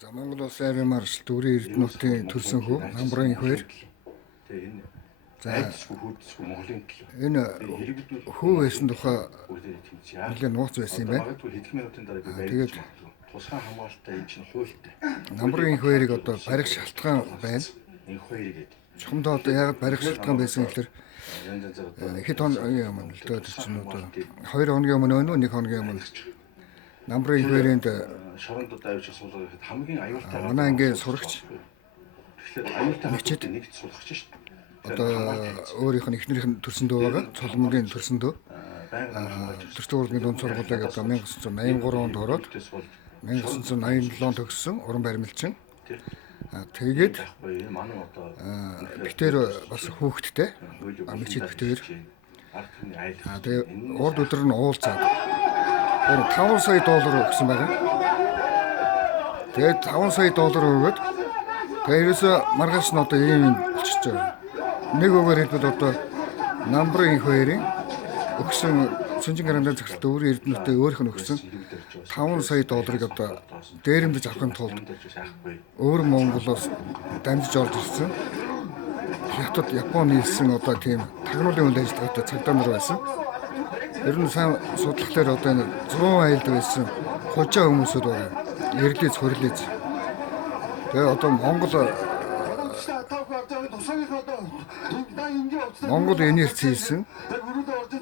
За Монгол Улсын Армийн маршал Дүүрэн Эрдэнэтийн төрсөн хүү намрын их хоёр. Тэгээ энэ За айдсгүй хөөдсгүй Монголын төлөө. энэ хүү байсан тухай Яа. нэлээд нууц байсан юм байна. Магадгүй хэдхэн минутын дараа би Тэгээд тусгай хамгаалалттай энэ чинь хуультай. намрын их хоёрыг одоо барих шалтгаан байна. Энэ хоёрыг Чухамдаа одоо яагаад барих шалтгаан байсан гэхээр янз янзаар хэд хоногийн өмнө л дээ чинь одоо 2 хоногийн өмнө өнөө 1 хоногийн өмнө намрын их хоёрынд шоронд одоо авч асуулаа гэхэд хамгийн аюултай манай ангийн сурагч тэгэхээр аюултай Мичэд. нэгт суулгах шүү дээ. одоо өөрийнх нь эхнэрийнх нь төрсөн дөө байгаа. Цолмогийн төрсөн дөө. Төрсөн урлагийн дунд сургуулийг одоо 1983 онд ороод 1987 төгссөн уран баримлчин. Тэгээд энэ манай одоо битээр бас хүүхэдтэй. Мичэд битээр. Тэгээд урд өдөр нь уулзаад 5 сая доллар өгсөн байгаа. Тэгээд 5 сая доллар өгөөд тэгээд ерөөсө маргааш нь одоо ийм болчихж байгаа. Нэг өгөр хэлбэл одоо намрын их хоёрын өгсөн Сүнжин гарантай захиралтай Дүүрэн Эрдэнэтийн өөрийнх нь өгсөн 5 сая долларыг одоо дээрэмдэж авахын тулд өөр Монголоос дамжиж орж ирсэн. Хятад Японы хэлсэн одоо тийм тагнуулын үйл ажиллагаатай цагдаа нар байсан. Ер нь сайн судлахлаар одоо энэ 100 айлд байсан хужаа хүмүүсүүд байгаа. Эрлийц хөрлийц. Тэгээ одоо Монгол энерц хийсэн.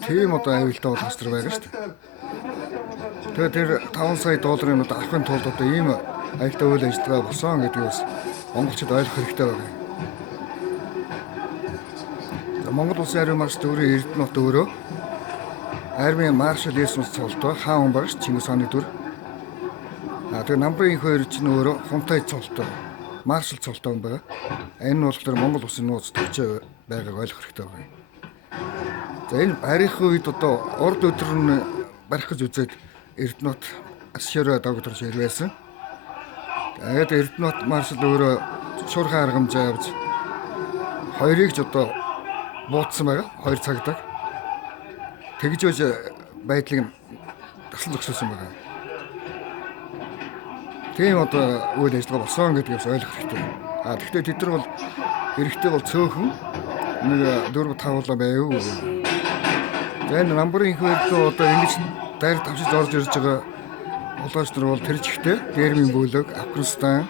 Тийм одоо аюултай бол хастар байгаа шүү дээ. Тэгээ тэр 5 сая долларын одоо авахын тулд одоо ийм аюултай үйл ажиллагаа болсон гэдгийг бас монголчууд ойлгох хэрэгтэй байна. Монгол Улсын Армийн маршал Дүүрэн Эрдэнэт өөрөө армийн маршал Есүс цолтой хаан хүн багш Чингис хааны дүр. Тэгээ намрын их хоёр чинь өөрөө хунтай цолтой маршал цолтой хүн байгаа. Энэ нь болохоор Монгол Улсын нууц төвчөө байгааг ойлгох хэрэгтэй байна. За энэ барих үед одоо урд өдөр нь барих гэж үзээд Эрдэнэт асшороо догторч ирвэсэн. Тэгээд Эрдэнэт маршал өөрөө шуурхай аргамжаа авч хоёрыг ч одоо буутсан байгаа. 2 цагдаг. Тэгж үж байдлыг нь тасал зогсоосон байгаа. Тийм одоо үйл ажиллагаа болсон гэдгийг ойлгох хэрэгтэй. Гэхдээ тэд нар бол эрэгтэй бол цөөхөн нэг 4-5 байв. За энэ намрын их хоёроо одоо ингэж дайр тавшиж орж ирж байгаа улаач нар бол тэр жигтэй Дээрмийн бүлэг, Афганистан,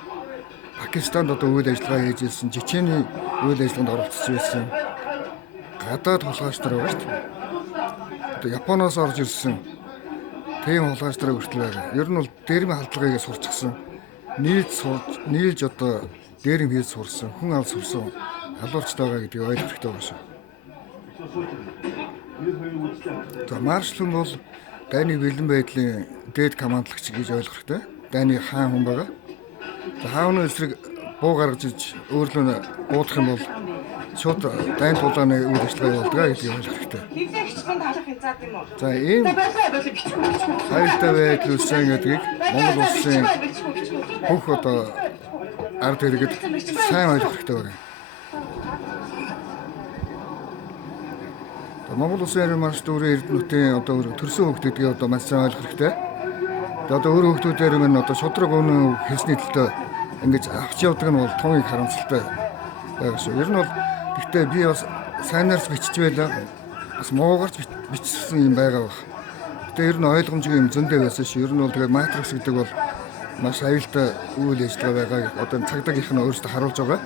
Пакистанд одоо үйл ажиллагаа хийж ирсэн, Чечений үйл ажиллагаанд оролцож байсан гадаад хулгайч нар байгаа шүү дээ. Одоо Японоос орж ирсэн тийм хулгайч нар хүртэл байгаа. Ер нь бол Дээрмийн халдлагыг сурчсан, нийлж одоо Дээрм хийж сурсан, хүн авч сурсан халуурчтай байгаа гэдгийг ойлгох хэрэгтэй байна шүү. За маршал хүн бол дайны бэлэн байдлын дээд командлагч гэж ойлгох хэрэгтэй. Дайны хаан хүн байгаа. За хааны эсрэг буу гаргаж иж өөрлөө буудах юм бол шууд дайны тулааны үйл ажиллагаа явуулдаг гэдгийг ойлгох хэрэгтэй. За ийм аюултай байдал үүссэн гэдгийг Монгол Улсын бүх одоо ард иргэд сайн ойлгох хэрэгтэй байна. Монгол Улсын Армийн маршал Дүүрэн Эрдэнэтийн одоо төрсөн хүүхдүүдийг одоо маш сайн ойлгох хэрэгтэй. Тэгээ одоо өөр хүүхдүүдээр минь одоо шудраг өнөө хийсний төлөө ингэж авч явдаг нь бол тун их харамсалтай байгаа шүү. Ер нь бол гэхдээ би бас сайнаарч бичиж байлаа. Бас муугарч бичсэн юм байгаа баг. Гэтэ ер нь ойлгомжгүй юм зөндөө байсан шүү. Ер нь бол тэгээ матрикс гэдэг бол маш аюултай үйл ажиллагаа байгааг одоо цагдаагийнх нь өөрсдөө харуулж байгаа.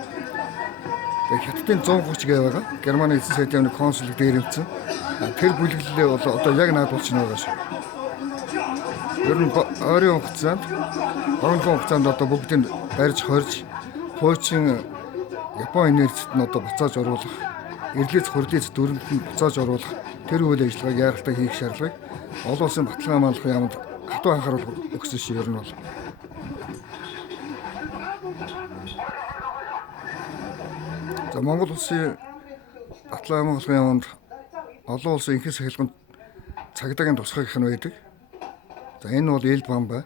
Тэгээ Хятадын 130 гээ байгаа. Германы эзэн сайдын консул дээрэмцэн. Тэр бүлэглэлээ бол одоо яг наад болчихно байгаа шүү. Ер нь ойрын хугацаанд одоо бүгдийг барьж хорж хуучин Японы энерцэд нь одоо буцааж оруулах, эрлийц хөрлийц дөрөнд нь буцааж оруулах тэр үйл ажиллагааг яаралтай хийх шаардлагыг олон улсын баталгаа хамгаалахын яамд хатуу анхааруул өгсөн шүү. Ер нь бол за Монгол Улсын баталгаа хамгаалахын яамд олон улсын инхээс хэлгэн цагдаагийн тусгайх нь байдаг. За энэ бол Эл Бамбай.